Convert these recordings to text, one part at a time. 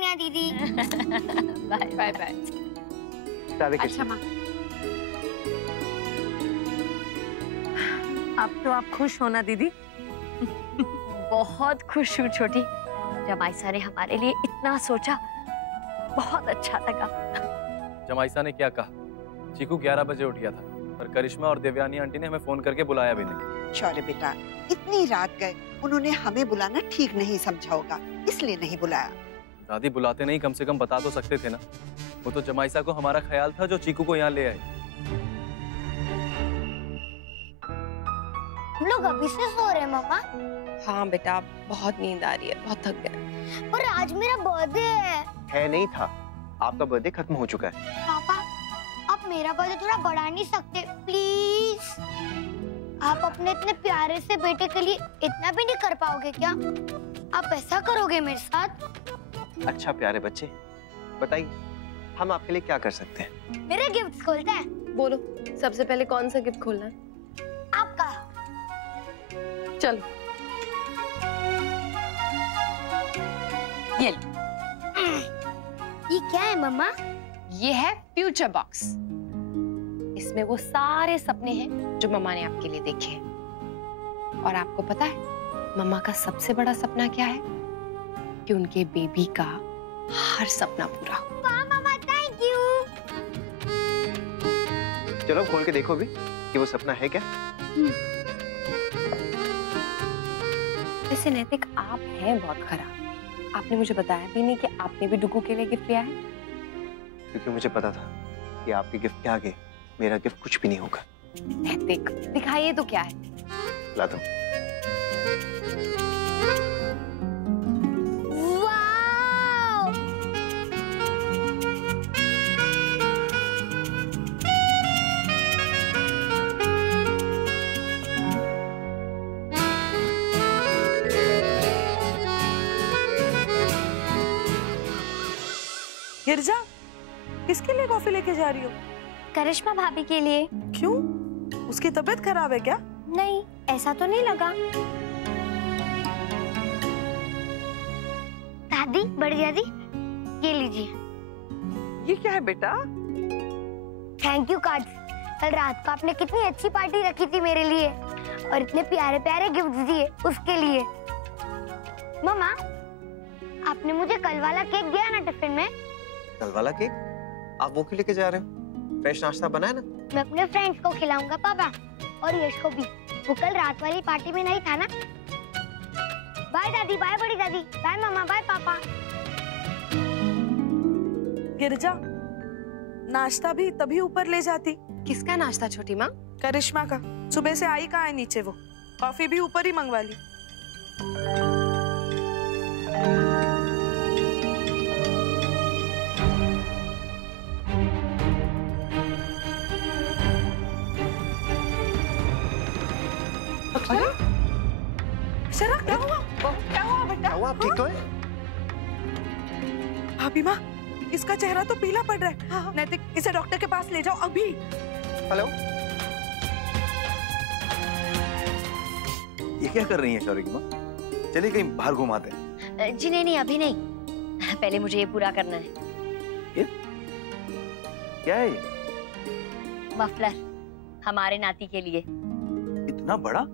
कन्या दीदी। Bye bye bye. अच्छा माँ, अब तो आप खुश हो ना दीदी? बहुत खुश हूँ छोटी। जमाईसा ने हमारे लिए इतना सोचा, बहुत अच्छा लगा। जमाईसा ने क्या कहा? चीकू 11 बजे उठ गया था, पर करिश्मा और देवयानी आंटी ने हमें फोन करके बुलाया भी नहीं। शौर्य बेटा, इतनी रात गए, उन्होंने हमें बुलाना ठीक नहीं समझा होगा, इसलिए नहीं बुलाया। दादी बुलाते नहीं, कम से कम बता तो सकते थे ना। वो तो जमाईसा को हमारा ख्याल था जो चीकू को यहाँ ले आई। हम लोग अभी से सो रहे हैं मम्मा। हाँ बेटा, बहुत नींद आ रही है, बहुत थक गए। पर आज मेरा बर्थडे है। नहीं था, आपका बर्थडे खत्म हो चुका है। पापा, आप मेरा बर्थडे थोड़ा बढ़ा नहीं सकते प्लीज? आप अपने इतने प्यारे से बेटे के लिए इतना भी नहीं कर पाओगे क्या? आप ऐसा करोगे मेरे साथ? अच्छा प्यारे बच्चे, बताइए हम आपके लिए क्या कर सकते हैं? मेरे गिफ्ट खोलते हैं। बोलो, सबसे पहले कौन सा गिफ्ट खोलना है? आपका। चलो। ये क्या है मम्मा? ये है फ्यूचर बॉक्स। इसमें वो सारे सपने हैं जो मम्मा ने आपके लिए देखे हैं। और आपको पता है मम्मा का सबसे बड़ा सपना क्या है? कि उनके बेबी का हर सपना पूरा हो। मम्मा थैंक यू। चलो खोल के देखो भी कि वो सपना है क्या। वैसे नैतिक, आप हैं बहुत खराब। आपने मुझे बताया भी नहीं कि आपने भी डुगू के लिए गिफ्ट लिया है। क्योंकि मुझे पता था कि आपके गिफ्ट के आगे मेरा गिफ्ट कुछ भी नहीं होगा। नैतिक, दिखाइए तो क्या है। ला दो। वाव! गिरजा, किसके लिए कॉफी लेके जा रही हो? करिश्मा भाभी के लिए। क्यों? उसकी तबीयत खराब है क्या? नहीं, ऐसा तो नहीं लगा। दादी, बड़ी दादी, ये लीजिए। ये क्या है बेटा? Thank you card. कल रात को आपने कितनी अच्छी पार्टी रखी थी मेरे लिए और इतने प्यारे प्यारे गिफ्ट दिए उसके लिए। मम्मा, आपने मुझे कल वाला केक दिया ना टिफिन में? कल वाला केक? आप वो क्यों लेके जा रहे हो? फ्रेश नाश्ता बना है ना? मैं अपने फ्रेंड्स को खिलाऊंगा पापा, और यश को भी। वो कल रात वाली पार्टी में नहीं था ना। बाय दादी, बाय बड़ी दादी, बाय मामा, बाय पापा। गिरजा, नाश्ता भी तभी ऊपर ले जाती। किसका नाश्ता छोटी माँ? करिश्मा का। सुबह से आई कहाँ है नीचे वो? कॉफी भी ऊपर ही मंगवा ली। अक्षरा, क्या हुआ? क्या हुआ बेटा? क्या हुआ, आप ठीक तो है? भाभी माँ, इसका चेहरा तो पीला पड़ रहा है। हाँ। नैतिक, इसे डॉक्टर के पास ले जाओ अभी। हेलो, ये क्या कर रही है शौर्य की माँ? चलिए कहीं बाहर घुमाते हैं। जी नहीं, अभी नहीं। पहले मुझे ये पूरा करना है। ये? क्या है ये? मफलर, हमारे नाती के लिए। इतना बड़ा?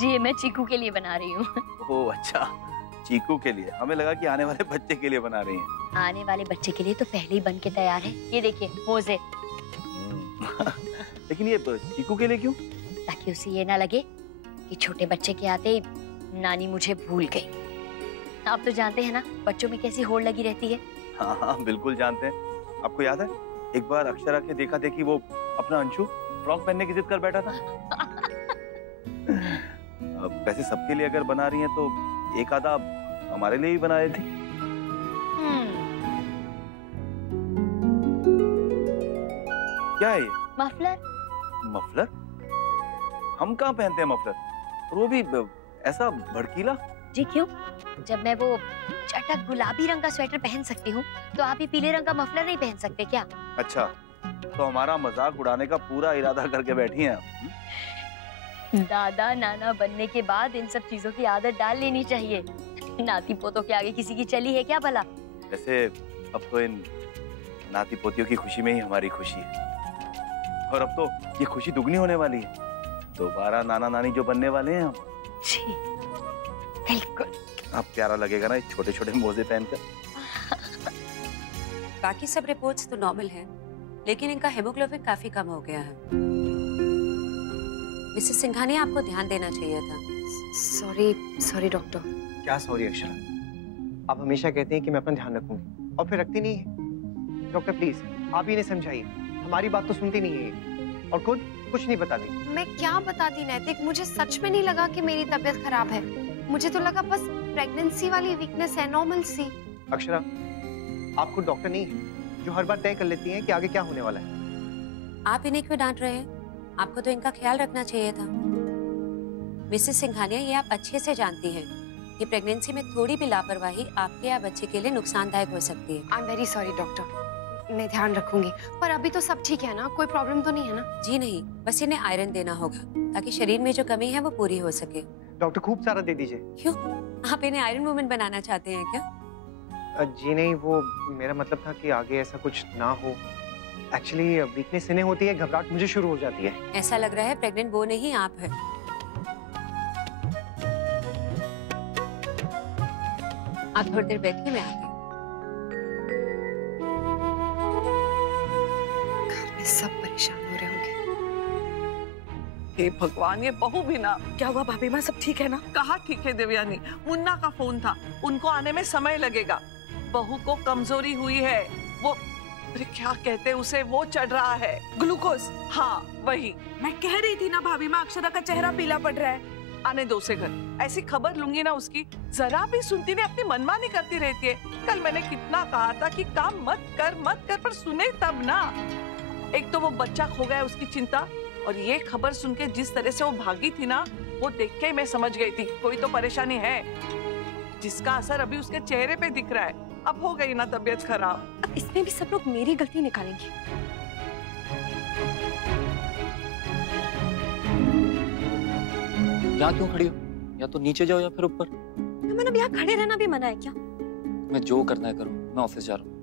जी, ये मैं चीकू के लिए बना रही हूँ। ओह अच्छा, चीकू के लिए। हमें लगा कि आने वाले बच्चे के लिए बना रही हैं। आने वाले बच्चे के लिए तो पहले ही बन के तैयार है। ये देखिए, मोजे। लेकिन ये चीकू के लिए क्यों? ताकि उसे ये ना लगे कि छोटे बच्चे के आते ही नानी मुझे भूल गई। आप तो जानते हैं ना बच्चों में कैसी होड़ लगी रहती है। हाँ हाँ बिल्कुल जानते हैं। आपको याद है एक बार अक्षरा के देखा देखी वो अपना अंशु फ्रॉक पहनने की जिद कर बैठा था। वैसे सबके लिए अगर बना रही हैं तो एक आधा हमारे लिए भी बना रही थी। क्या है ये? मफलर। मफलर? हम कहाँ पहनते हैं मफलर? और वो भी ऐसा भड़कीला? जी क्यों? जब मैं वो चटक गुलाबी रंग का स्वेटर पहन सकती हूँ तो आप ही पीले रंग का मफलर नहीं पहन सकते क्या? अच्छा, तो हमारा मजाक उड़ाने का पूरा इरादा करके बैठी हैं आप? दादा नाना बनने के बाद इन सब चीजों की आदत डाल लेनी चाहिए। नाती पोतों के आगे किसी की चली है क्या भला? वैसे अब तो इन नाती पोतियों की खुशी में ही हमारी खुशी है, और अब तो ये खुशी दुगनी होने वाली है। दोबारा नाना नानी जो बनने वाले हैं हम। जी बिल्कुल। अब प्यारा लगेगा ना छोटे छोटे मोजे पहनकर। बाकी सब रिपोर्ट्स तो नॉर्मल हैं, लेकिन इनका हेमोग्लोबिन काफी कम हो गया है। मिसेस सिंघानिया, आपको ध्यान देना चाहिए था। Sorry doctor. क्या सॉरी अक्षरा, आप हमेशा कहते हैं कि मैं अपना ध्यान रखूंगी और फिर रखती नहीं है। डॉक्टर प्लीज आप ही इन्हें समझाइए, हमारी बात तो सुनती नहीं है ये, और खुद कुछ नहीं बताती। मैं क्या बताती नैतिक, मुझे सच में नहीं लगा कि मेरी तबीयत खराब है। मुझे तो लगा बस प्रेगनेंसी वाली वीकनेस है, नॉर्मल सी। अक्षरा, आप खुद डॉक्टर नहीं है जो हर बार तय कर लेती हैं कि आगे क्या होने वाला है। आप इन्हें क्यों डांट रहे हैं? आपको तो इनका ख्याल रखना चाहिए था। मिसेस सिंघानिया, ये आप अच्छे से जानती हैं कि प्रेगनेंसी में थोड़ी भी लापरवाही आपके या बच्चे के लिए नुकसानदायक हो सकती है। I am very sorry doctor, मैं ध्यान रखूंगी। पर अभी तो सब ठीक है ना, कोई प्रॉब्लम तो नहीं है ना? जी नहीं, बस इन्हें आयरन देना होगा ताकि शरीर में जो कमी है वो पूरी हो सके। डॉक्टर खूब सारा दे दीजिए। क्यों, आप इन्हें आयरन वुमन बनाना चाहते हैं क्या? जी नहीं, वो मेरा मतलब था कि आगे ऐसा कुछ ना हो। एक्चुअली वीकनेस इन्हें होती है, घबराहट मुझे शुरू हो जाती है। ऐसा लग रहा है प्रेग्नेंट वो नहीं आप है। आप थोड़ी देर बैठिए, मैं आती हूँ। घर में सब परेशान हो रहे होंगे। हे भगवान, ये बहू भी ना। क्या हुआ भाभी माँ, सब ठीक है ना? कहाँ ठीक है देवयानी, मुन्ना का फोन था, उनको आने में समय लगेगा। बहू को कमजोरी हुई है, वो अरे क्या कहते हैं उसे, वो चढ़ रहा है ग्लूकोज। हाँ वही मैं कह रही थी ना भाभी माँ, अक्षरा का चेहरा पीला पड़ रहा है। आने दो उसे घर, ऐसी खबर लूंगी ना उसकी, जरा भी सुनती नहीं, अपनी मनमानी करती रहती है। कल मैंने कितना कहा था कि काम मत कर, पर सुने तब ना। एक तो वो बच्चा खो गया, उसकी चिंता, और ये खबर सुन के जिस तरह से वो भागी थी ना, वो देख के मैं समझ गई थी कोई तो परेशानी है, जिसका असर अभी उसके चेहरे पे दिख रहा है। अब हो गई ना तबीयत खराब। अब इसमें भी सब लोग मेरी गलती निकालेंगे। यहाँ क्यों खड़ी हो? या तो नीचे जाओ या फिर ऊपर। मैंने अब यहाँ खड़े रहना भी मना है क्या? मैं जो करना है करूँ, मैं ऑफिस जा रहा हूँ।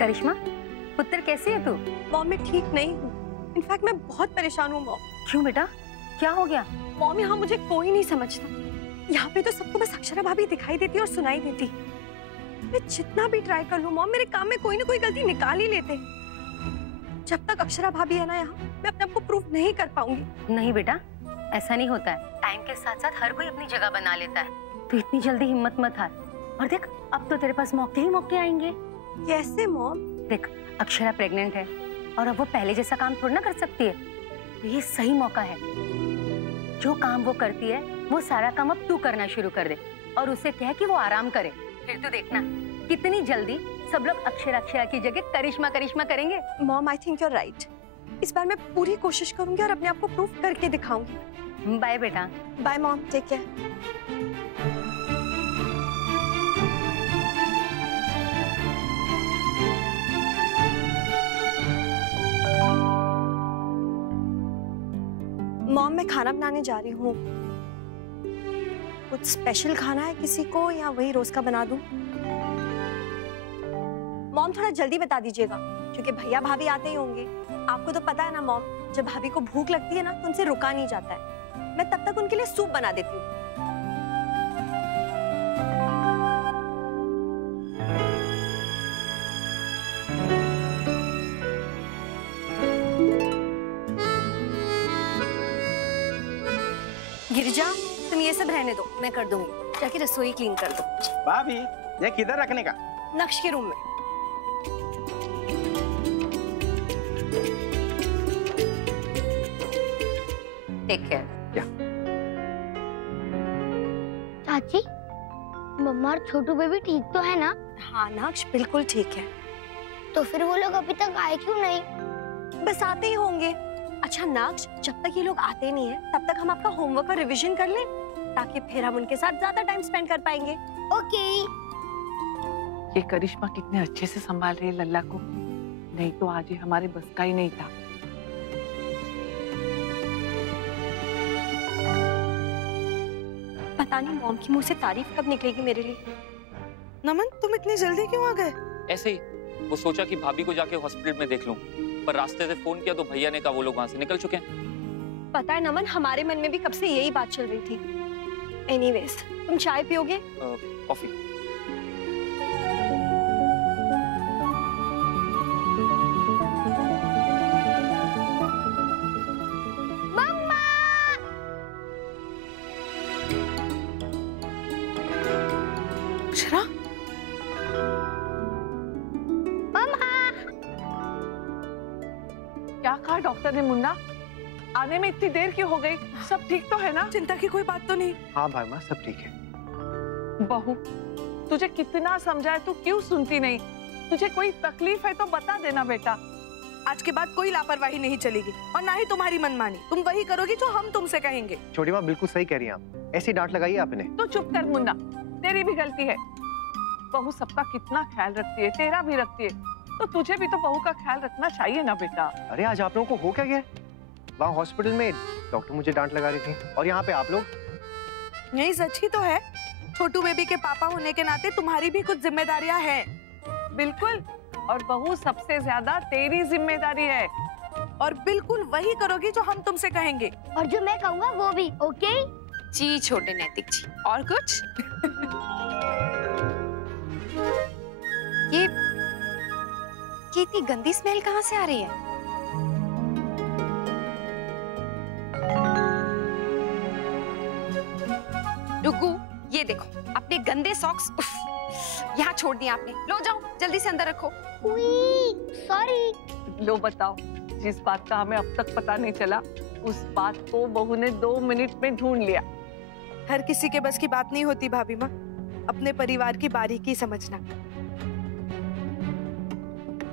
करिश्मा, पुत्र कैसी है तू? मॉम, मैं ठीक नहीं हूँ। इनफैक्ट मैं बहुत परेशान हूँ मॉम। क्यों बेटा, क्या हो गया? मॉम, यहाँ मुझे कोई नहीं समझता। यहाँ पे तो सबको बस अक्षरा भाभी दिखाई देती और सुनाई देती। मैं जितना भी ट्राई कर लूँ मॉम, मेरे काम में कोई ना कोई गलती निकाल ही लेते। जब तक अक्षरा भाभी है ना यहाँ, मैं अपने आप को प्रूव नहीं कर पाऊंगी। नहीं बेटा, ऐसा नहीं होता है। टाइम के साथ साथ हर कोई अपनी जगह बना लेता है। तू इतनी जल्दी हिम्मत मत हार। और देख, अब तो तेरे पास मौके ही मौके आएंगे। कैसे मॉम? देख, अक्षरा प्रेग्नेंट है और अब वो पहले जैसा काम थोड़ा ना कर सकती है। तो ये सही मौका है। जो काम वो करती है वो सारा काम अब तू करना शुरू कर दे और उसे कह कि वो आराम करे। फिर तू देखना कितनी जल्दी सब लोग अक्षरा की जगह करिश्मा करेंगे। Mom, I think you are right. इस बार मैं पूरी कोशिश करूंगी और अपने आप को प्रूव करके दिखाऊंगी। बाय बेटा। Bye mom, take care. Mom, मैं खाना बनाने जा रही हूँ। कुछ स्पेशल खाना है किसी को या वही रोज का बना दूं? मॉम, थोड़ा जल्दी बता दीजिएगा क्योंकि भैया भाभी आते ही होंगे। आपको तो पता है ना मॉम, जब भाभी को भूख लगती है ना तो उनसे रुका नहीं जाता है। मैं तब तक उनके लिए सूप बना देती हूँ। गिरिजा, तुम ये सब रहने दो, मैं कर दूंगी। जाके रसोई क्लीन कर दो। भाभी, ये किधर रखने का? नक्श के रूम में। Take care. चाची, मम्मा और छोटू बेबी ठीक तो है ना? हाँ नक्श, बिल्कुल ठीक है। तो फिर वो लोग अभी तक आए क्यों नहीं? बस आते ही होंगे। अच्छा नक्श, जब तक ये लोग आते नहीं है तब तक हम आपका होमवर्क और रिवीजन कर लें। ताकि फिर हम उनके साथ ज्यादा टाइम स्पेंड कर पाएंगे। ओके। ये करिश्मा कितने अच्छे से संभाल रही है लल्ला को, नहीं तो आज ये हमारे बस का ही नहीं था। पता नहीं मॉम की मुंह से तारीफ कब निकलेगी मेरे लिए। नमन, तुम इतनी जल्दी क्यों आ गए? ऐसे ही वो सोचा कि भाभी को जाके हॉस्पिटल में देख लूं, पर रास्ते से फोन किया तो भैया ने कहा वो लोग वहां से निकल चुके हैं। पता है नमन, हमारे मन में भी कब से यही बात चल रही थी। एनीवेज, तुम चाय पियोगे? कॉफी। मम्मा! अक्षरा, मम्मा! क्या कहा डॉक्टर ने मुन्ना? आने में इतनी देर क्यों हो गई? सब ठीक तो है ना? चिंता की कोई बात तो नहीं? हाँ भाई माँ, सब ठीक है। बहू, तुझे कितना समझाए तू क्यों सुनती नहीं? तुझे कोई तकलीफ है तो बता देना बेटा। आज के बाद कोई लापरवाही नहीं चलेगी और ना ही तुम्हारी मनमानी। तुम वही करोगी जो हम तुमसे कहेंगे। छोटी माँ बिल्कुल सही कह रही हैं आप, ऐसी डांट लगाई है आपने। तो चुप कर मुन्ना, तेरी भी गलती है। बहू सबका कितना ख्याल रखती है, तेरा भी रखती है, तो तुझे भी तो बहू का ख्याल रखना चाहिए ना बेटा। अरे आज आप लोगों को हो क्या गया? वहाँ हॉस्पिटल में डॉक्टर मुझे डांट लगा रही थी और यहाँ पे आप लोग। यही सच ही तो है। छोटू बेबी के पापा होने के नाते तुम्हारी भी कुछ जिम्मेदारियां हैं। बिल्कुल, और बहू सबसे ज्यादा तेरी जिम्मेदारी है। और बिल्कुल वही करोगी जो हम तुमसे कहेंगे। और जो मैं कहूँगा वो भी, ओके? जी छोटे नैतिक जी। और कुछ? ये इतनी गंदी स्मेल कहाँ से आ रही है? रुकू, ये देखो अपने गंदे सॉक्स यहाँ छोड़ दिए आपने। लो जाओ, जल्दी से अंदर रखो। सॉरी। लो बताओ, जिस बात का हमें अब तक पता नहीं चला, उस बात को बहू ने 2 मिनट में ढूंढ लिया। हर किसी के बस की बात नहीं होती भाभी माँ, अपने परिवार की बारीकी समझना।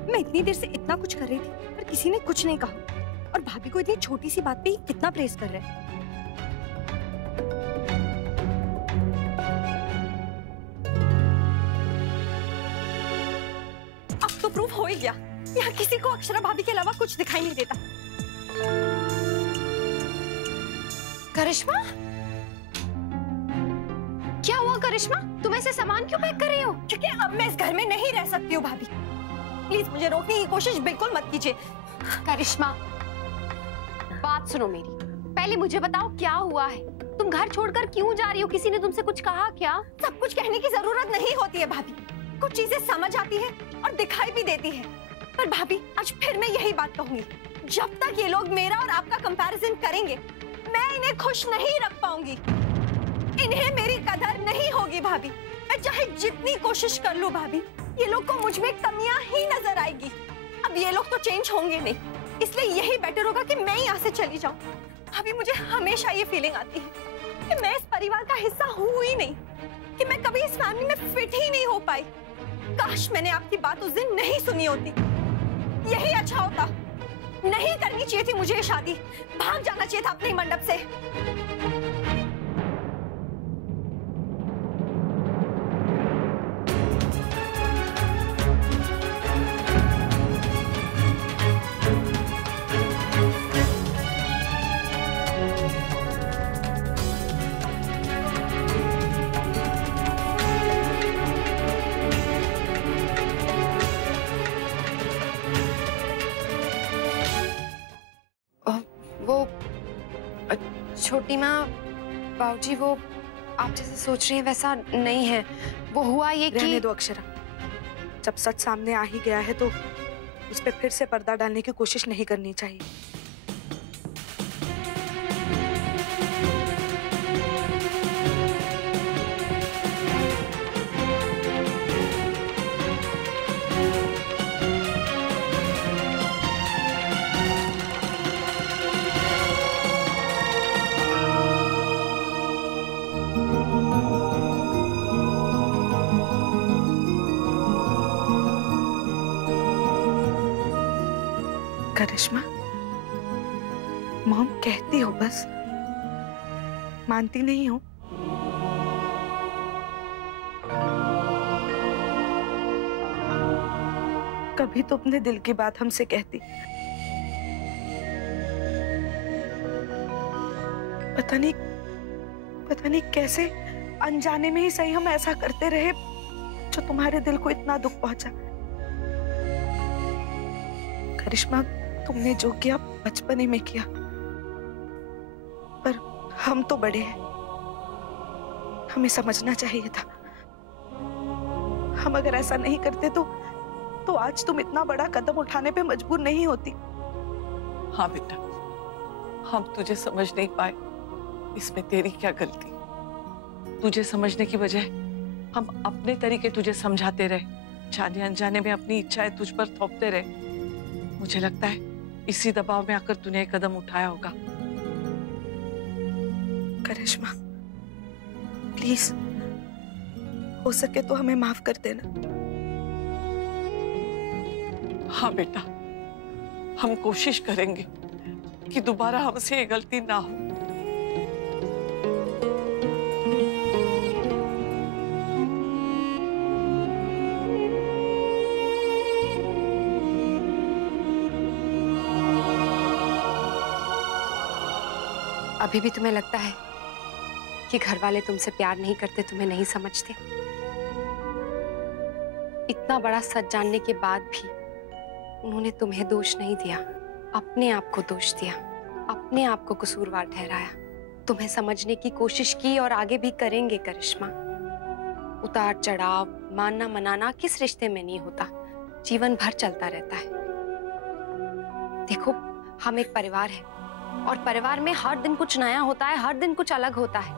मैं इतनी देर से इतना कुछ कर रही थी पर किसी ने कुछ नहीं कहा, और भाभी को इतनी छोटी सी बात पे ही कितना प्रेस कर रहे हैं। अब तो प्रूफ हो ही गया, यहाँ किसी को अक्षरा भाभी के अलावा कुछ दिखाई नहीं देता। करिश्मा, क्या हुआ करिश्मा? तुम ऐसे सामान क्यों पैक कर रही हो? क्योंकि अब मैं इस घर में नहीं रह सकती हूँ भाभी। प्लीज मुझे रोकने की कोशिश बिल्कुल मत कीजिए। करिश्मा, बात सुनो मेरी, पहले मुझे बताओ क्या हुआ है? तुम घर छोड़कर क्यों जा रही हो? किसी ने तुमसे कुछ कहा क्या? सब कुछ कहने की जरूरत नहीं होती है भाभी, कुछ चीजें समझ आती है और दिखाई भी देती है। पर भाभी आज फिर मैं यही बात कहूंगी, जब तक ये लोग मेरा और आपका कंपैरिजन करेंगे, मैं इन्हें खुश नहीं रख पाऊंगी। इन्हें मेरी कदर नहीं होगी भाभी। मैं चाहे जितनी कोशिश कर लूं भाभी, ये लोग को मुझ में कमियां ही नजर आएगी। अब ये लोग तो चेंज होंगे नहीं, इसलिए यही बेटर होगा कि मैं यहाँ से चली जाऊं। भाभी मुझे हमेशा ये फीलिंग आती है कि मैं इस परिवार का हिस्सा हूँ ही नहीं, कि मैं कभी इस फैमिली में फिट ही नहीं हो पाई। काश मैंने आपकी बात उस दिन नहीं सुनी होती, यही अच्छा होता। नहीं करनी चाहिए थी मुझे ये शादी, भाग जाना चाहिए था अपने मंडप से। छोटी माँ, बाबूजी वो आप जैसे सोच रही हैं वैसा नहीं है। वो हुआ ये कि रहने दो अक्षरा, जब सच सामने आ ही गया है तो उस पर फिर से पर्दा डालने की कोशिश नहीं करनी चाहिए। करिश्मा, मॉम कहती हो बस, मानती नहीं हो। कभी तो अपने दिल की बात हमसे कहती। पता नहीं कैसे अनजाने में ही सही हम ऐसा करते रहे जो तुम्हारे दिल को इतना दुख पहुंचा। करिश्मा, तुमने जो किया बचपने में किया, पर हम तो बड़े हैं, हमें समझना चाहिए था। हम अगर ऐसा नहीं करते तो आज तुम इतना बड़ा कदम उठाने पे मजबूर नहीं होती। हाँ बेटा, हम तुझे समझ नहीं पाए, इसमें तेरी क्या गलती। तुझे समझने की बजाय हम अपने तरीके तुझे समझाते रहे, जाने अनजाने में अपनी इच्छाएं तुझ पर थोपते रहे। मुझे लगता है इसी दबाव में आकर तूने एक कदम उठाया होगा। करिश्मा, प्लीज हो सके तो हमें माफ कर देना। हाँ बेटा, हम कोशिश करेंगे कि दोबारा हमसे ये गलती ना हो। अभी भी तुम्हें लगता है कि घर वाले तुमसे प्यार नहीं करते, तुम्हें नहीं समझते? इतना बड़ा सच जानने के बाद भी उन्होंने तुम्हें दोष नहीं दिया, अपने आप को दोष दिया, अपने आप को कसूरवार ठहराया। तुम्हें समझने की कोशिश की और आगे भी करेंगे करिश्मा। उतार चढ़ाव, मानना मनाना किस रिश्ते में नहीं होता, जीवन भर चलता रहता है। देखो, हम एक परिवार है और परिवार में हर दिन कुछ नया होता है, हर दिन कुछ अलग होता है,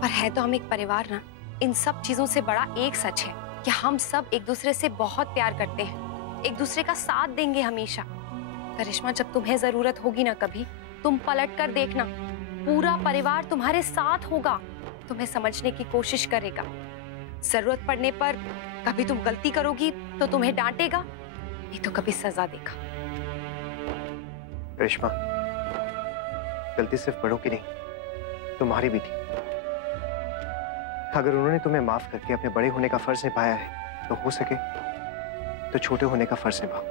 पर है तो हम एक परिवार ना। इन सब चीजों से बड़ा एक सच है कि हम सब एक दूसरे से बहुत प्यार करते हैं, एक दूसरे का साथ देंगे हमेशा। करिश्मा, जब तुम्हें जरूरत होगी ना कभी, तुम पलट कर देखना, पूरा परिवार तुम्हारे साथ होगा, तुम्हें समझने की कोशिश करेगा। जरूरत पड़ने पर कभी तुम गलती करोगी तो तुम्हें डांटेगा, नहीं तो कभी सजा देगा। करिश्मा, गलती सिर्फ बड़ों की नहीं, तुम्हारी भी थी। अगर उन्होंने तुम्हें माफ करके अपने बड़े होने का फर्ज निभाया है, तो हो सके तो छोटे होने का फर्ज निभाओ।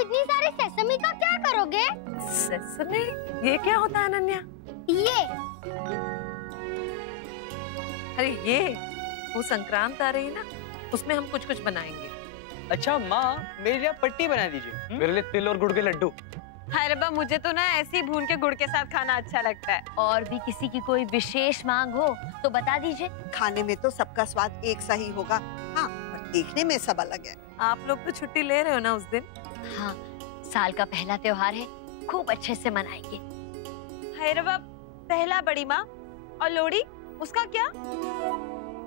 इतनी सारी सेसमी का क्या करोगे? सेसमी? ये क्या होता है अनन्या? ये अरे ये वो संक्रांत आ रही है ना, उसमें हम कुछ कुछ बनाएंगे। अच्छा माँ, मेरे लिए पट्टी बना दीजिए। मेरे लिए तिल और गुड़ के लड्डू। अरे बा, मुझे तो ना ऐसे ही भून के गुड़ के साथ खाना अच्छा लगता है। और भी किसी की कोई विशेष मांग हो तो बता दीजिए। खाने में तो सबका स्वाद एक सा ही होगा, हाँ, पर देखने में सब अलग है। आप लोग तो छुट्टी ले रहे हो ना उस दिन? हाँ, साल का पहला त्योहार है, खूब अच्छे से मनाएंगे। हैरवा, पहला बड़ी माँ और लोहड़ी, उसका क्या?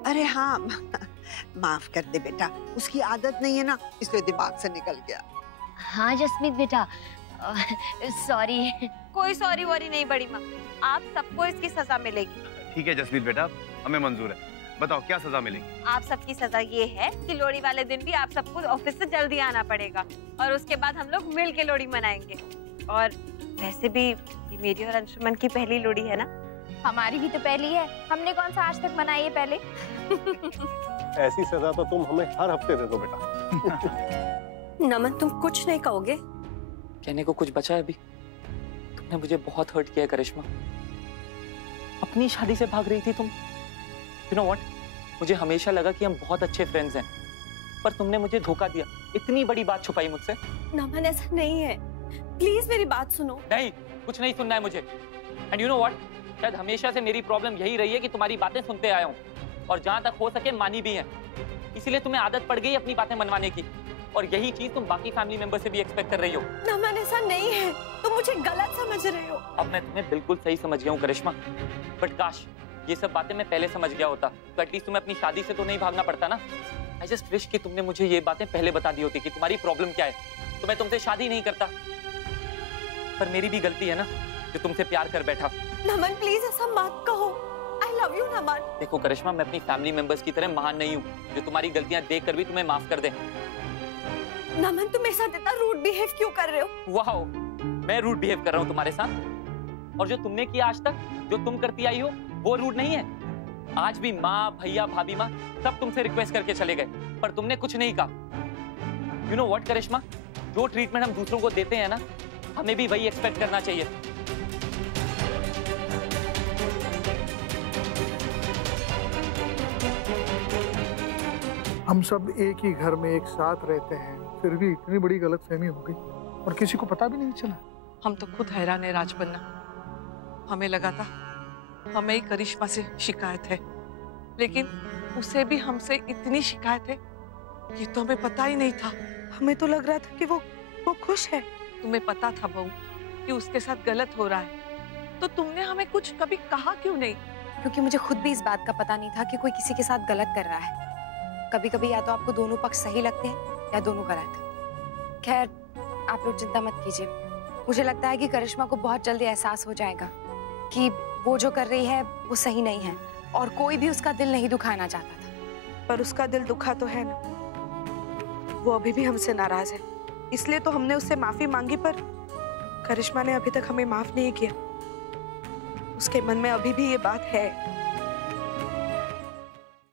अरे हाँ, माफ कर दे बेटा, उसकी आदत नहीं है ना, इसलिए दिमाग से निकल गया। हाँ जसमीत बेटा, सॉरी। कोई सॉरी वॉरी नहीं बड़ी माँ, आप सबको इसकी सजा मिलेगी। ठीक है जसमीत बेटा, हमें मंजूर है। बताओ क्या सजा मिलेगी? आप सबकी सजा ये है कि लोहड़ी वाले दिन भी आप सबको ऑफिस से जल्दी आना पड़ेगा और उसके बाद हम लोग मिल के लोहड़ी मनाएंगे। और वैसे भी ये मेरी और अंशुमन की पहली लोहड़ी है ना। हमारी भी तो पहली है, हमने कौन सा आज तक मनाई है पहले। ऐसी सजा तो तुम हमें हर हफ्ते दे दो बेटा। नमन, तुम कुछ नहीं कहोगे? कहने को कुछ बचा है अभी? तुमने मुझे बहुत हर्ट किया करिश्मा, अपनी शादी से भाग रही थी तुम। You know what? मुझे हमेशा लगा कि हम बहुत अच्छे फ्रेंड्स हैं, पर तुमने मुझे धोखा दिया, इतनी बड़ी बात छुपाई मुझसे। नमन, ऐसा नहीं है, प्लीज मेरी बात सुनो। नहीं, कुछ नहीं सुनना है मुझे। एंड यू नो व्हाट, शायद हमेशा से मेरी प्रॉब्लम यही रही है कि तुम्हारी बातें सुनते आया हूँ और जहाँ तक हो सके मानी भी है, इसीलिए तुम्हें आदत पड़ गई अपनी बातें मनवाने की, और यही चीज तुम बाकी फैमिली मेंबर से भी एक्सपेक्ट कर रही हो। नमन, ऐसा नहीं है, तुम मुझे गलत समझ रहे हो। अब मैं तुम्हें बिल्कुल सही समझ गया हूँ करिश्मा, बट काश ये सब बातें मैं पहले समझ गया होता तो एटलीस्ट तुम्हें अपनी शादी से तो नहीं भागना पड़ता ना। आई जस्ट विश कि तुमने मुझे ये बातें पहले बता दी होती कि तुम्हारी प्रॉब्लम क्या है, तो मैं तुमसे शादी नहीं करता। पर मेरी भी गलती है ना, जो तुमसे प्यार कर बैठा। नमन प्लीज ऐसा मत कहो। आई लव यू नमन। देखो करिश्मा, मैं अपनी फैमिली मेंबर्स की तरह महान नहीं हूँ जो तुम्हारी गलतियां देख कर भी तुम्हें माफ कर दे। नमन तुम मेरे साथ इतना रूड बिहेव क्यों कर रहे हो? वाह, मैं रूड बिहेव कर रहा हूँ तुम्हारे साथ? और जो तुमने किया आज तक, जो तुम करती आई हो, वो रूड नहीं है? आज भी माँ, भैया, भाभी माँ सब तुमसे रिक्वेस्ट करके चले गए, पर तुमने कुछ नहीं कहा। यू नो व्हाट करिश्मा, जो ट्रीटमेंट हम दूसरों को देते हैं ना, हमें भी वही एक्सपेक्ट करना चाहिए। हम सब एक ही घर में एक साथ रहते हैं, फिर भी इतनी बड़ी गलतफहमी हो गई और किसी को पता भी नहीं चला। हम तो खुद हैरान है राजपन्ना। हमें लगा था हमें ही करिश्मा से शिकायत है, लेकिन उसे भी हमसे इतनी शिकायत है, ये तो हमें पता ही नहीं था। हमें तो लग रहा था कि वो खुश है। तुम्हें पता था बहू कि उसके साथ गलत हो रहा है, तो तुमने हमें कुछ कभी कहा क्यों नहीं? क्योंकि मुझे खुद भी इस बात का पता नहीं था कि कोई किसी के साथ गलत कर रहा है। कभी कभी या तो आपको दोनों पक्ष सही लगते हैं या दोनों गलत। खैर, आप लोग चिंता मत कीजिए। मुझे लगता है कि करिश्मा को बहुत जल्दी एहसास हो जाएगा कि वो जो कर रही है वो सही नहीं है, और कोई भी उसका दिल नहीं दुखाना चाहता था। पर उसका दिल दुखा तो है ना। वो अभी भी हमसे नाराज है, इसलिए तो हमने उससे माफी मांगी, पर करिश्मा ने अभी तक हमें माफ नहीं किया। उसके मन में अभी भी ये बात है।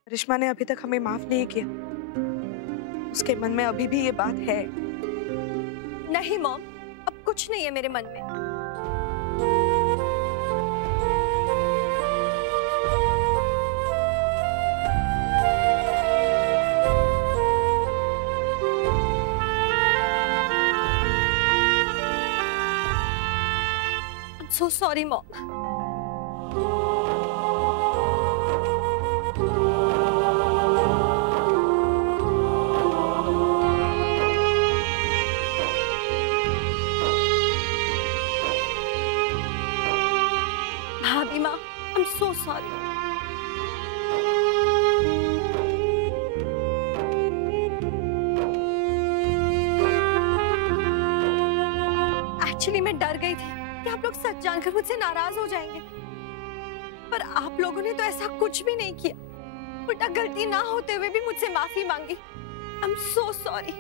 करिश्मा ने अभी तक हमें माफ नहीं किया। उसके मन में अभी भी ये बात है। नहीं मॉम, अब कुछ नहीं है मेरे मन में। I'm so sorry, Mom. भाभी माँ, I'm so sorry. एक्चुअली मैं डर गई थी कि आप लोग सच जानकर मुझसे नाराज हो जाएंगे, पर आप लोगों ने तो ऐसा कुछ भी नहीं किया। उल्टा गलती ना होते हुए भी मुझसे माफी मांगी। I'm so sorry.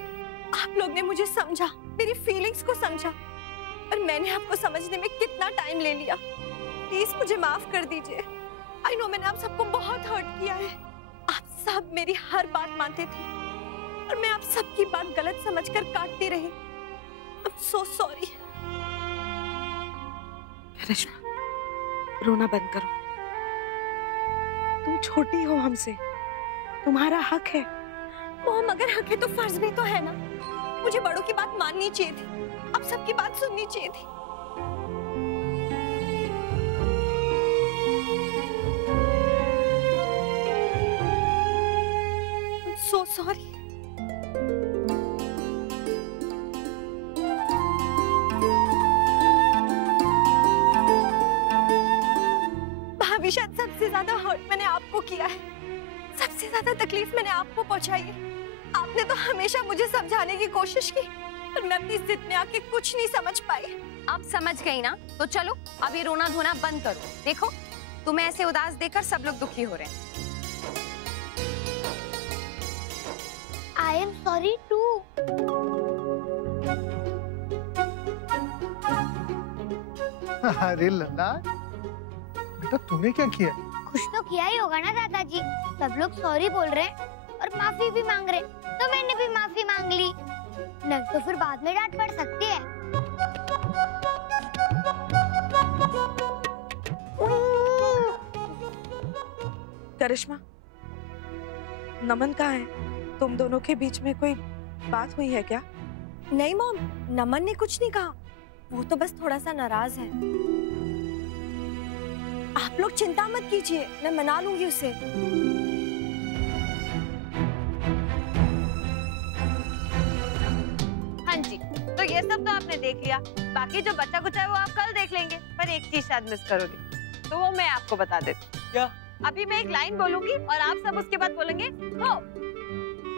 आप लोग ने मुझे समझा, मेरी फीलिंग्स को समझा, और मैंने आपको समझने में कितना टाइम ले लिया। प्लीज मुझे माफ कर दीजिए। आई नो मैंने आप सबको बहुत हर्ट किया है। आप सब मेरी हर बात मानते थे और मैं आप सबकी बात गलत समझकर काटती रही। I'm so sorry. करिश्मा, रोना बंद करो। तुम छोटी हो हमसे, तुम्हारा हक है। मॉम, अगर हक है तो फर्ज भी तो है ना। मुझे बड़ों की बात माननी चाहिए थी, आप सबकी बात सुननी चाहिए थी। I'm so sorry. भाभी, शायद सबसे ज्यादा हर्ट मैंने आपको किया है, सबसे ज्यादा तकलीफ मैंने आपको पहुंचाई है। आपने तो हमेशा मुझे समझाने की कोशिश की, पर मैं अपनी जिद में आके कुछ नहीं समझ पाई। अब समझ गई ना, तो चलो अब ये रोना धोना बंद करो। देखो, तुम्हें ऐसे उदास देखकर सब लोग दुखी हो रहे हैं। I am sorry too. अरे लला, बेटा तूने क्या किया? कुछ तो किया ही होगा ना दादाजी। सब लोग सॉरी बोल रहे हैं और माफी भी मांग रहे, तो मैंने भी माफी मांग ली। नहीं तो फिर बाद में डांट पड़ सकती है। करिश्मा, नमन कहाँ है? तुम दोनों के बीच में कोई बात हुई है क्या? नहीं मॉम, नमन ने कुछ नहीं कहा। वो तो बस थोड़ा सा नाराज है। आप लोग चिंता मत कीजिए, मैं मना लूंगी उसे। हाँ जी, तो ये सब तो आपने देख लिया। बाकी जो बच्चा कुछ है वो आप कल देख लेंगे, पर एक चीज शायद मिस करोगे, तो वो मैं आपको बता देती। क्या? अभी मैं एक लाइन बोलूंगी और आप सब उसके बाद बोलेंगे हो।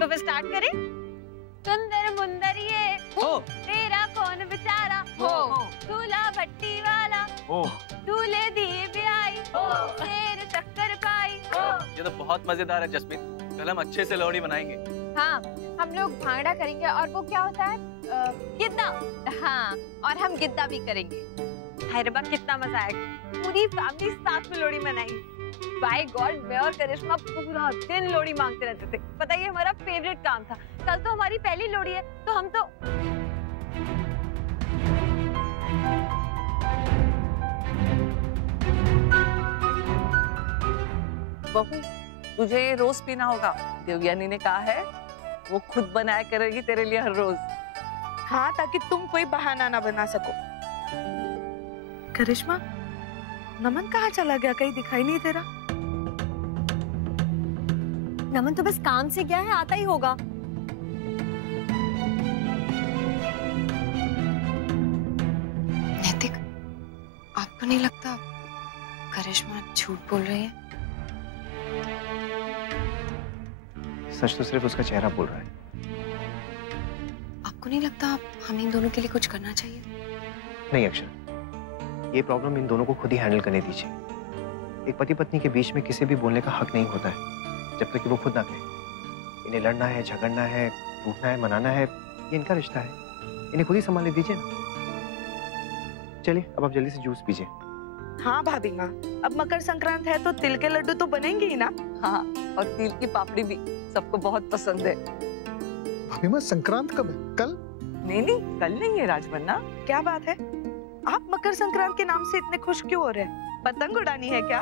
तो फिर स्टार्ट करें। सुंदर मुंदरिये हो, तेरा कौन बेचारा हो, दूल्हा भट्टी वाला दूल्हे दिए ब्याई शेर शक्कर पाई। ये तो बहुत मजेदार है जस्मीन, कल हम अच्छे से लोहड़ी मनाएंगे। हाँ, हम लोग भांगड़ा करेंगे और वो क्या होता है, गिद्दा। हाँ, और हम गिद्दा भी करेंगे। हाय रब्बा, कितना मजा आएगा, पूरी फैमिली साथ में लोहड़ी मनाएंगे। बाय गॉड, मैं और करिश्मा पूरा दिन लोहड़ी मांगते रहते थे। पता है, ये हमारा फेवरेट काम था। कल तो हमारी पहली लोहड़ी है, तो हम तो बहू, तुझे ये रोज पीना होगा। देवयानी ने कहा है वो खुद बनाया करेगी तेरे लिए हर रोज। हाँ, ताकि तुम कोई बहाना ना बना सको। करिश्मा, नमन कहाँ चला गया? कहीं दिखाई नहीं दे रहा। नमन तो बस काम से गया है, आता ही होगा। नैतिक, आपको नहीं लगता करिश्मा झूठ बोल रही है? सच तो सिर्फ उसका चेहरा बोल रहा है। आपको नहीं लगता हमें इन दोनों के लिए कुछ करना चाहिए? नहीं अक्षर, ये प्रॉब्लम इन दोनों को खुद ही हैंडल करने दीजिए। एक पति पत्नी के बीच में किसी भी बोलने का हक नहीं होता है जब तक कि वो खुद ना कहे। इन्हें लड़ना है, झगड़ना है, टूटना है, मनाना है, ये इनका रिश्ता है। इन्हें खुद ही संभालने दीजिए ना। चलिए, अब आप जल्दी से जूस पीजिए। हाँ भाभी माँ, अब मकर संक्रांत है तो तिल के लड्डू तो बनेंगे ही ना। हाँ, और तिल की पापड़ी भी सबको बहुत पसंद है। भाभी माँ, संक्रांत कब है? कल? नहीं नहीं, कल नहीं है राजबन्ना। क्या बात है, आप मकर संक्रांत के नाम से इतने खुश क्यों हो रहे हैं? पतंग उड़ानी है क्या?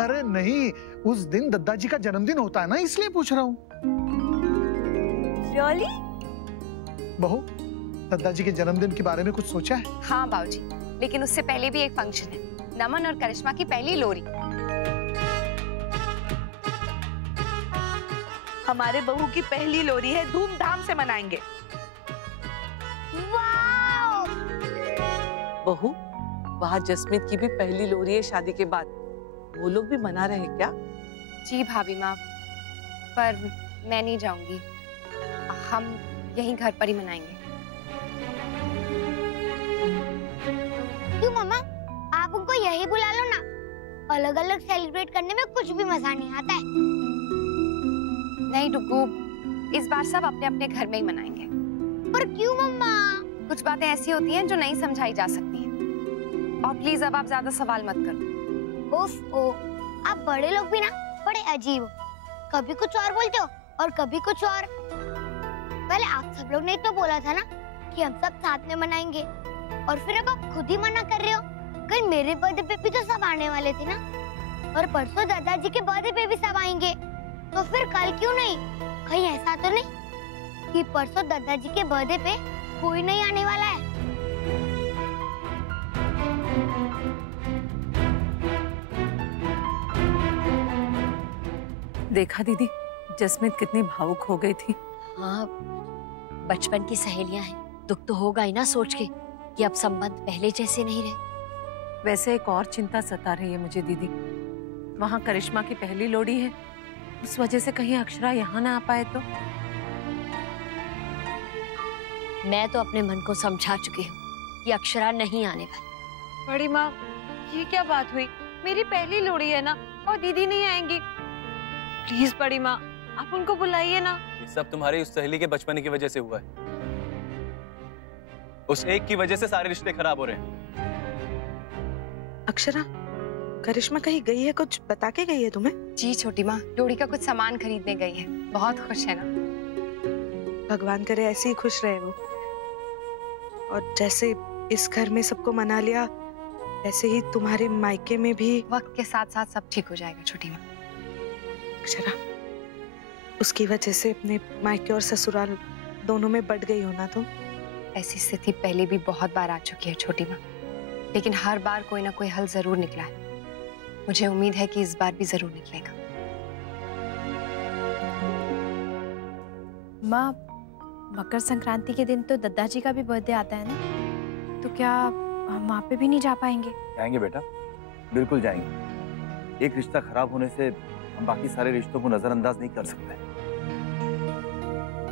अरे नहीं, उस दिन दद्दाजी का जन्मदिन होता है ना, इसलिए पूछ रहा हूँ। Really? बहू, दद्दाजी के जन्मदिन के बारे में कुछ सोचा है? हाँ बाबूजी, लेकिन उससे पहले भी एक फंक्शन है, नमन और करिश्मा की पहली लोहड़ी। हमारे बहू की पहली लोहड़ी है, धूमधाम से मनाएंगे। बहू, वहाँ जसमीत की भी पहली लोहड़ी है शादी के बाद। वो लोग भी मना रहे हैं क्या? जी भाभी माँ, पर मैं नहीं जाऊंगी, हम यहीं घर पर ही मनाएंगे। क्यों मम्मा, आप उनको यही बुला लो ना। अलग अलग सेलिब्रेट करने में कुछ भी मजा नहीं आता है। नहीं डुगू, इस बार सब अपने अपने घर में ही मनाएंगे। पर क्यों मम्मा? कुछ बातें ऐसी होती हैं जो नहीं समझाई जा सकती हैं। और प्लीज अब आप ज्यादा सवाल मत करो। ओह, आप बड़े लोग भी ना बड़े अजीब हो। कभी कुछ और बोलते हो और कभी कुछ और। पहले आप सब लोग ने तो बोला था ना कि हम सब साथ में मनाएंगे, और फिर अब आप खुद ही मना कर रहे हो। कल मेरे बर्थडे पे भी तो सब आने वाले थे ना, और परसों दादाजी के बर्थडे पे भी सब आएंगे, तो फिर कल क्यों नहीं? कहीं ऐसा तो नहीं कि परसों दादाजी के बर्थडे पे कोई नहीं आने वाला है? देखा दीदी, जसमीत कितनी भावुक हो गई थी। हाँ, बचपन की सहेलियां हैं, दुख तो होगा ही ना सोच के कि अब संबंध पहले जैसे नहीं रहे। वैसे एक और चिंता सता रही है मुझे दीदी, वहाँ करिश्मा की पहली लोहड़ी है, उस वजह से कहीं अक्षरा यहाँ ना आ पाए तो। मैं तो अपने मन को समझा चुकी हूँ कि अक्षरा नहीं आने वाली। बड़ी माँ, ये क्या बात हुई? मेरी पहली लोहड़ी है ना, और दीदी नहीं आएंगी। प्लीज बड़ी माँ, आप उनको बुलाइए ना। ये सब तुम्हारी उस सहेली के बचपन की वजह से हुआ है। उस एक की वजह से सारे रिश्ते खराब हो रहे हैं। अक्षरा, करिश्मा कहीं गई है? कुछ बता के गई है तुम्हें? जी छोटी माँ, लोहड़ी का कुछ सामान खरीदने गई है, बहुत खुश है ना। भगवान करे ऐसे ही खुश रहे वो। और जैसे इस घर में सबको मना लिया, ऐसे ही तुम्हारे मायके में भी। वक्त के साथ साथ सब ठीक हो जाएगा छोटी माँ। अक्षरा, उसकी वजह से अपने मायके और ससुराल दोनों में बढ़ गई हो ना तुम। ऐसी स्थिति पहले भी बहुत बार आ चुकी है छोटी माँ, लेकिन हर बार कोई ना कोई हल जरूर निकला है। मुझे उम्मीद है कि इस बार भी जरूर निकलेगा। माँ, मकर संक्रांति के दिन तो दादाजी का भी बर्थडे आता है ना, तो क्या हम वहाँ पे भी नहीं जा पाएंगे? जाएंगे बेटा, बिल्कुल जाएंगे। एक रिश्ता खराब होने से हम बाकी सारे रिश्तों को नजरअंदाज नहीं कर सकते।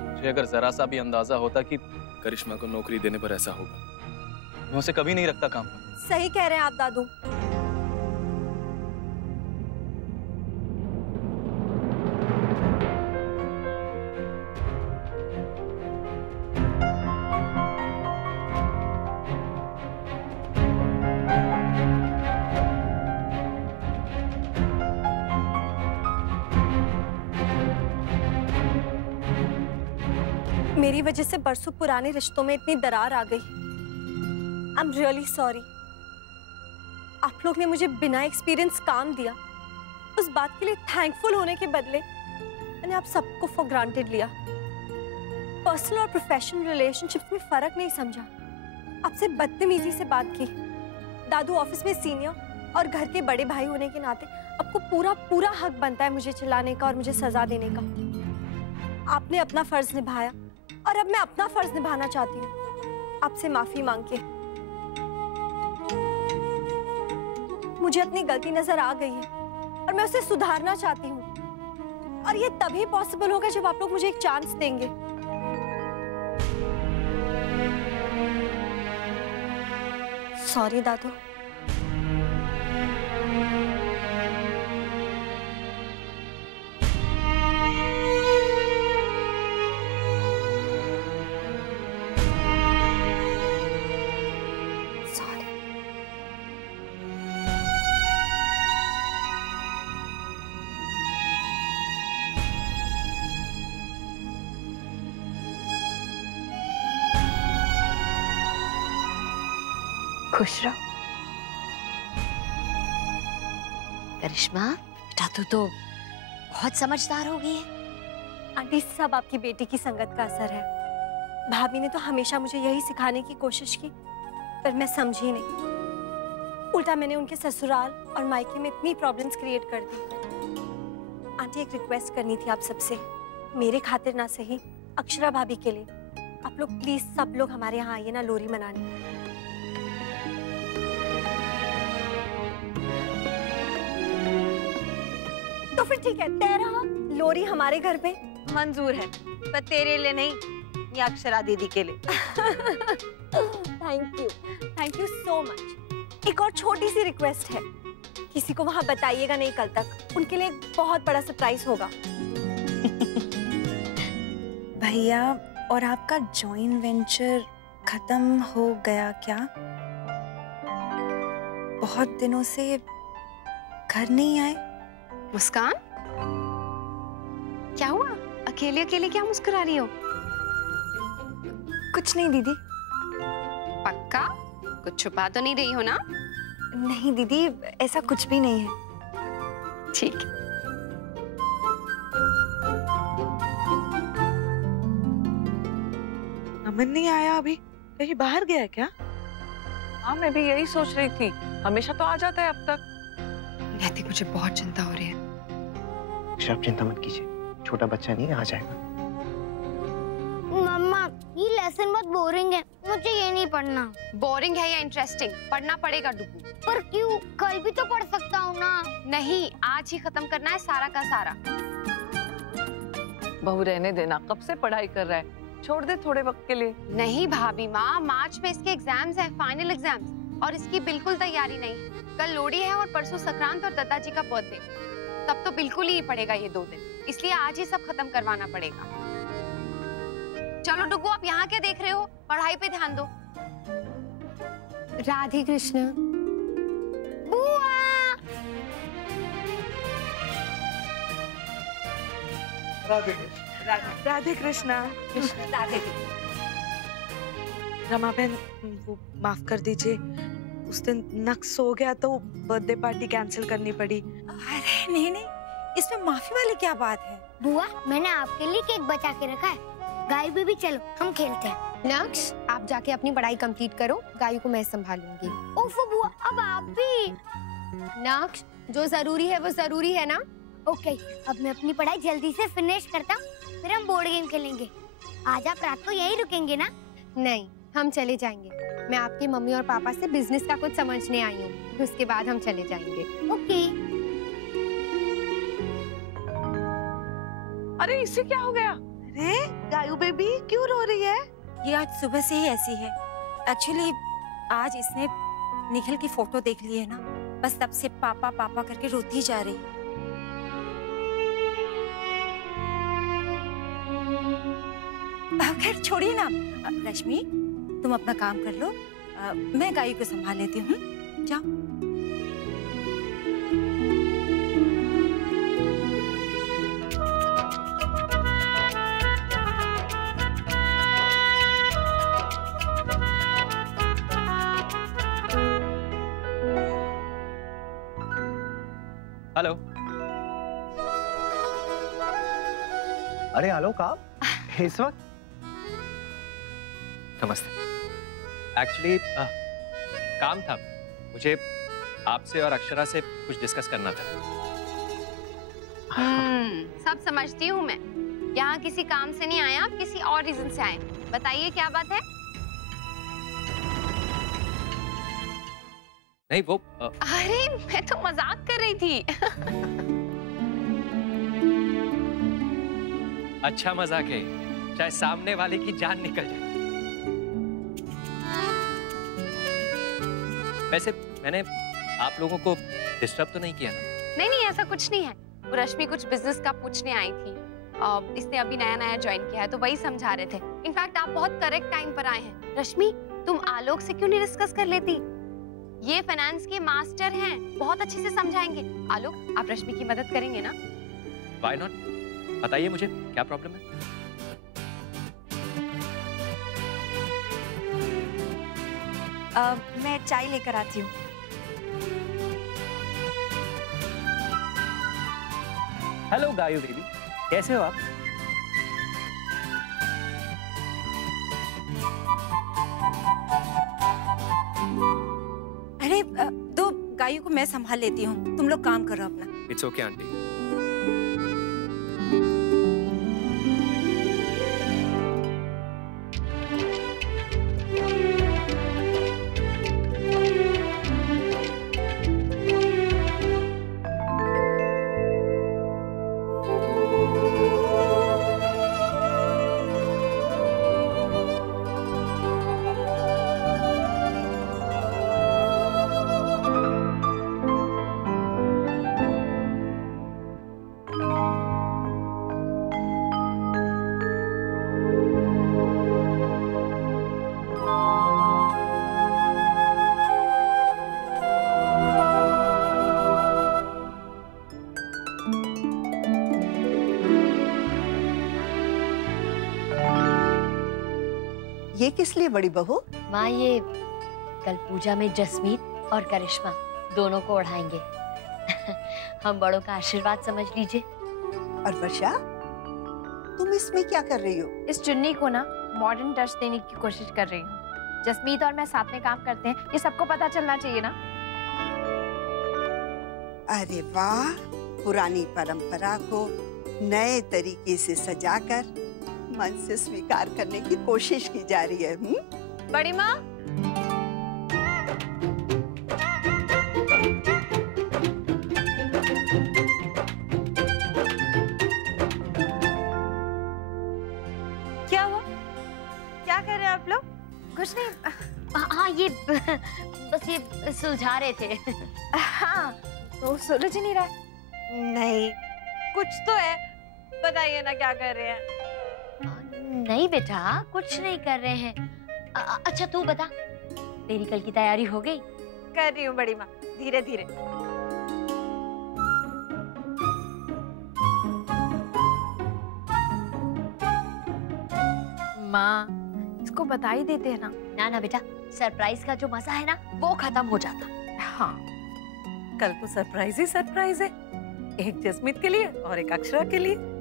मुझे अगर जरा सा भी अंदाजा होता कि करिश्मा को नौकरी देने पर ऐसा होगा, मैं उसे कभी नहीं रखता काम पर। सही कह रहे हैं आप दादू। मेरी वजह से बरसों पुराने रिश्तों में इतनी दरार आ गई। I am really sorry. आप लोग ने मुझे बिना एक्सपीरियंस काम दिया, उस बात के लिए थैंकफुल होने के बदले मैंने आप सबको फॉर ग्रांटेड लिया। पर्सनल और प्रोफेशनल रिलेशनशिप्स में फर्क नहीं समझा, आपसे बदतमीजी से बात की। दादू ऑफिस में सीनियर और घर के बड़े भाई होने के नाते आपको पूरा हक बनता है मुझे चिल्लाने का और मुझे सजा देने का। आपने अपना फर्ज निभाया और अब मैं अपना फर्ज निभाना चाहती हूँ, आपसे माफी मांग के। मुझे अपनी गलती नजर आ गई है और मैं उसे सुधारना चाहती हूँ, और ये तभी पॉसिबल होगा जब आप लोग मुझे एक चांस देंगे। सॉरी दादू। खुश रहो। करिश्मा बेटा, तू तो बहुत समझदार हो गई है। आंटी, सब आपकी बेटी की संगत का असर है। भाभी ने तो हमेशा मुझे यही सिखाने की कोशिश की, पर मैं समझी नहीं। उल्टा मैंने उनके ससुराल और मायके में इतनी प्रॉब्लम्स क्रिएट कर दी। आंटी, एक रिक्वेस्ट करनी थी आप सबसे, मेरे खातिर ना सही, अक्षरा भाभी के लिए। आप लोग प्लीज सब लोग हमारे यहाँ आइए ना लोरी मनाने। तो फिर ठीक है, तेरा लोरी हमारे घर पे मंजूर है, पर तेरे लिए नहीं, ये अक्षरा दीदी के लिए। Thank you so much. एक और छोटी सी रिक्वेस्ट है, किसी को वहां बताइएगा नहीं कल तक, उनके लिए बहुत बड़ा सरप्राइज होगा। भैया, और आपका जॉइंट वेंचर खत्म हो गया क्या? बहुत दिनों से घर नहीं आए। मुस्कान, क्या हुआ? अकेले अकेले क्या मुस्कुरा रही हो? कुछ नहीं दीदी। पक्का? कुछ छुपा तो नहीं रही हो ना? नहीं दीदी, ऐसा कुछ भी नहीं है। ठीक। अमन नहीं आया अभी? कहीं बाहर गया है क्या? हाँ, मैं भी यही सोच रही थी, हमेशा तो आ जाता है अब तक। नियति, मुझे बहुत चिंता हो रही है। आप चिंता मत कीजिए, छोटा बच्चा नहीं है, आ जाएगा। मम्मा, ये लेसन बहुत बोरिंग है, मुझे ये नहीं पढ़ना। बोरिंग है या इंटरेस्टिंग? पढ़ना पड़ेगा डुगू। पर क्यों? कल भी तो पढ़ सकता हूँ ना। नहीं, आज ही खत्म करना है सारा का सारा। बहू रहने देना, कब से पढ़ाई कर रहा है, छोड़ दे थोड़े वक्त के लिए। नहीं भाभी माँ, मार्च में इसके एग्जाम्स हैं, फाइनल एग्जाम्स, और इसकी बिल्कुल तैयारी नहीं। कल लोहड़ी है और परसों संक्रांत और दादाजी का बर्थडे, तब तो बिल्कुल ही पड़ेगा ये 2 दिन, इसलिए आज ही सब खत्म करवाना पड़ेगा। चलो डुगू, आप यहाँ क्या देख रहे हो? पढ़ाई पे ध्यान दो। राधे कृष्ण। बुआ! राधे कृष्णा। राधे। रमा बहन, वो माफ कर दीजिए, उस दिन नक्स हो गया तो बर्थडे पार्टी कैंसिल करनी पड़ी। अरे नहीं, इसमें माफी वाली क्या बात है? बुआ, मैंने आपके लिए केक बचा के रखा है। गाय भी चलो, हम खेलते हैं। नक्श, आप जाके अपनी पढ़ाई कंप्लीट करो, गायू को मैं संभालूंगी। ओफो बुआ, अब आप भी। नक्श, जो जरूरी है वो जरूरी है ना। ओके, अब मैं अपनी पढ़ाई जल्दी से फिनिश करता हूँ, फिर हम बोर्ड गेम खेलेंगे। आज आप रात को यहीं रुकेंगे ना? नहीं, हम चले जाएंगे। मैं आपकी मम्मी और पापा से बिजनेस का कुछ समझने आई हूँ, उसके बाद हम चले जाएंगे। ओके। अरे, इसे क्या हो गया? अरे गायू बेबी क्यों रो रही है? ये आज सुबह से ही ऐसी है। एक्चुअली आज इसने निखिल की फोटो देख ली है ना, बस तब से पापा पापा करके रोती जा रही है। खैर छोड़िए ना। रश्मि, तुम अपना काम कर लो, मैं गाय को संभाल लेती हूँ। जाओ। हेलो। अरे आलोक, आप इस वक्त? नमस्ते। एक्चुअली काम था मुझे, आपसे और अक्षरा से कुछ डिस्कस करना था। सब समझती हूँ मैं। यहाँ किसी काम से नहीं आए आप, किसी और रीजन से आए। बताइए क्या बात है? नहीं वो अरे मैं तो मजाक कर रही थी। अच्छा मजाक है, चाहे सामने वाले की जान निकल जाए। वैसे मैंने आप लोगों को डिस्टर्ब तो नहीं किया ना? नहीं नहीं, ऐसा कुछ नहीं है। वो रश्मि कुछ बिजनेस का पूछने आई थी। इसने अभी नया नया ज्वाइन किया है तो वही समझा रहे थे। इनफैक्ट आप बहुत करेक्ट टाइम पर आए हैं। रश्मि, तुम आलोक से क्यों नहीं डिस्कस कर लेती? ये फाइनेंस के मास्टर हैं, बहुत अच्छे से समझाएंगे। आलोक, आप रश्मि की मदद करेंगे ना? Why not? बताइए मुझे क्या प्रॉब्लम है? मैं चाय लेकर आती हूँ। हेलो गायू बेबी, कैसे हो आप? अरे दो गायों को मैं संभाल लेती हूँ, तुम लोग काम करो अपना। It's okay aunty. ये किस लिए बड़ी बहू? माँ, ये कल पूजा में जसमीत और करिश्मा दोनों को ओढ़ाएंगे। हम बड़ों का आशीर्वाद समझ लीजिए। और वर्षा, तुम इसमें क्या कर रही हो? इस चुन्नी को ना मॉडर्न टच देने की कोशिश कर रही हूँ। जसमीत और मैं साथ में काम करते हैं, ये सबको पता चलना चाहिए ना। अरे वाह, पुरानी परंपरा को नए तरीके से सजाकर मन से स्वीकार करने की कोशिश की जा रही है। बड़ी माँ, क्या हुआ? क्या कर रहे हैं आप लोग? कुछ नहीं। हाँ, ये बस ये सुलझा रहे थे। हाँ, तो सुलझ नहीं रहा। नहीं, कुछ तो है, बताइए ना क्या कर रहे हैं? नहीं बेटा, कुछ नहीं कर रहे हैं। अच्छा तू बता, तेरी कल की तैयारी हो गई? कर रही हूँ बड़ी माँ, धीरे धीरे। माँ, इसको बता ही देते हैं ना। ना ना बेटा, सरप्राइज का जो मजा है ना वो खत्म हो जाता। हाँ, कल तो सरप्राइज ही सरप्राइज है, एक जसमीत के लिए और एक अक्षरा के लिए।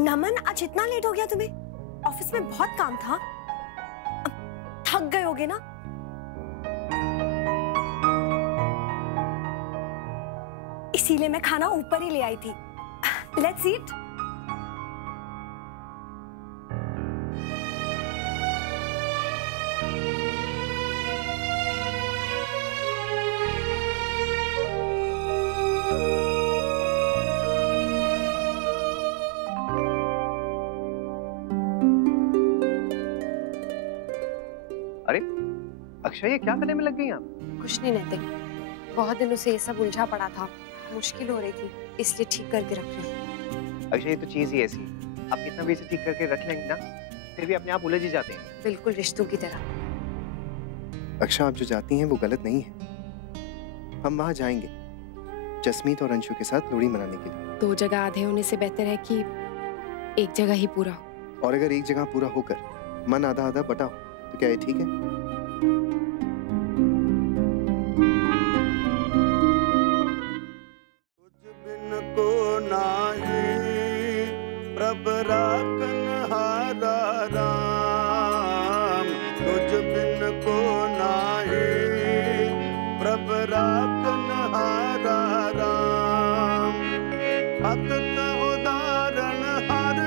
नमन, आज इतना लेट हो गया तुम्हें? ऑफिस में बहुत काम था, थक गए होगे ना? इसीलिए मैं खाना ऊपर ही ले आई थी। Let's eat. अक्षय, ये क्या करने में लग गई आप? कुछ नहीं नैतिक, बहुत दिनों से ये सब उलझा पड़ा था, मुश्किल हो रही थी, इसलिए ठीक करके रख रही हूँ। अक्षय, ये तो चीज ही ऐसी है, आप कितना भी इसे ठीक करके रख लेंगे ना, फिर भी अपने आप उलझ ही जाते हैं। बिल्कुल रिश्तों की तरह। अक्षय, आप जो चाहती हैं वो गलत नहीं है। हम वहाँ जाएंगे जसमीत और अंशु के साथ लोहड़ी मनाने के लिए। 2 जगह आधे होने से बेहतर है कि एक जगह ही पूरा हो। और अगर एक जगह पूरा होकर मन आधा आधा बटा हो तो क्या ये ठीक है? तुझ बिन को नाही प्रभ राखन हारा राम, तुझ बिन को नाही प्रभ राखन हारा राम। अतत उदाहरण हर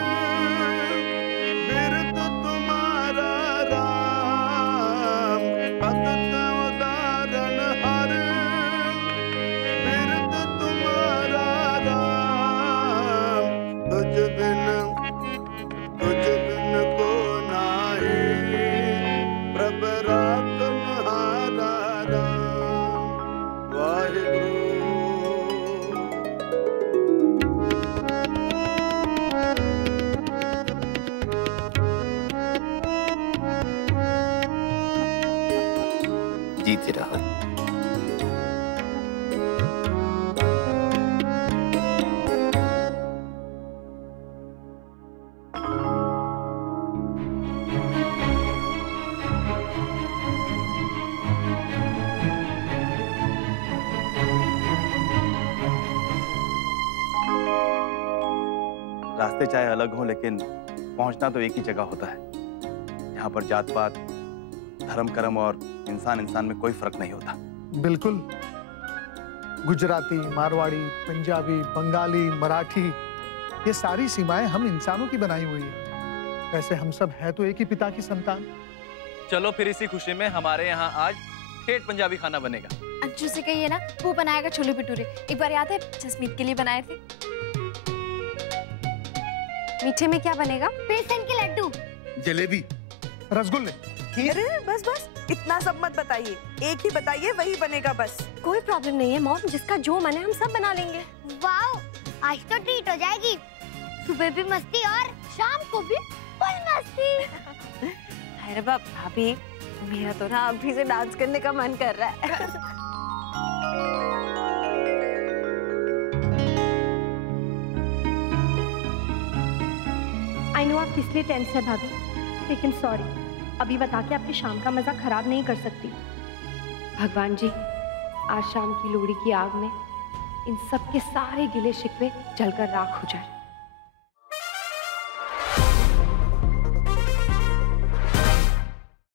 बिरद तुम्हारा राम, अतत उदाहरण हर बिरद तुम्हारा राम। तुझ बिन को नाही प्रभ राखन हारा राम। वाहिगुरु। जीते रहो। रास्ते चाहे अलग हों, लेकिन पहुंचना तो एक ही जगह होता है। यहाँ पर जात पात, धर्म कर्म और इंसान में कोई फर्क नहीं होता। बिल्कुल। गुजराती, मारवाड़ी, पंजाबी, बंगाली, मराठी, ये सारी सीमाएं हम इंसानों की बनाई हुई है। वैसे हम सब है तो एक ही पिता की संतान। चलो फिर इसी खुशी में हमारे यहाँ आज ठेठ पंजाबी खाना बनेगा। अंशु से कहिए ना, वो बनाएगा छोले भटूरे। एक बार याद है जसमीत के लिए बनाए थे। मीठे में क्या बनेगा? बेसन के लड्डू, जलेबी, रसगुल्ले। अरे बस बस, इतना सब मत बताइए, एक ही बताइए, वही बनेगा बस। कोई प्रॉब्लम नहीं है मॉम, जिसका जो मन है हम सब बना लेंगे। वाओ, आज तो ट्रीट हो जाएगी। सुबह भी मस्ती और शाम को भी फुल मस्ती। अरे भाभी, मेरा तो ना अभी से डांस करने का मन कर रहा है। आई नो आप किस लिए टेंस है भाभी, लेकिन सॉरी, अभी बता के आपकी शाम का मजा खराब नहीं कर सकती। भगवान जी, आज शाम की लोहड़ी की आग में इन सब के सारे गिले शिकवे जलकर राख हो जाए।